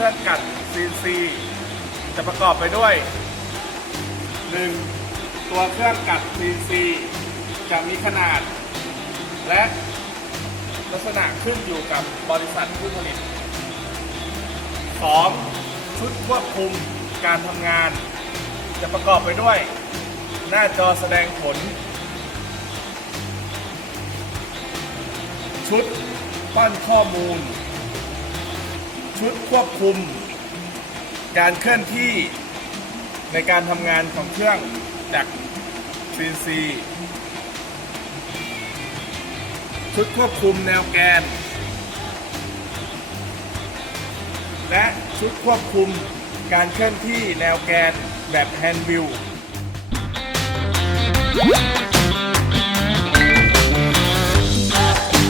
ครื่องกัด CNC จะประกอบไปด้วย 1. ตัวเครื่องกัด CNC จะมีขนาด และลักษณะขึ้นอยู่กับบริษัทผู้ผลิต 2. ชุดควบคุมการทำงาน จะประกอบไปด้วย หน้าจอแสดงผล ชุดปั้นข้อมูล ชุดควบคุม การเคลื่อนที่ในการทำงานของเครื่องจาก CNC ชุดควบคุมแนวแกน และชุดควบคุมการเคลื่อนที่แนวแกนแบบแฮนด์วิว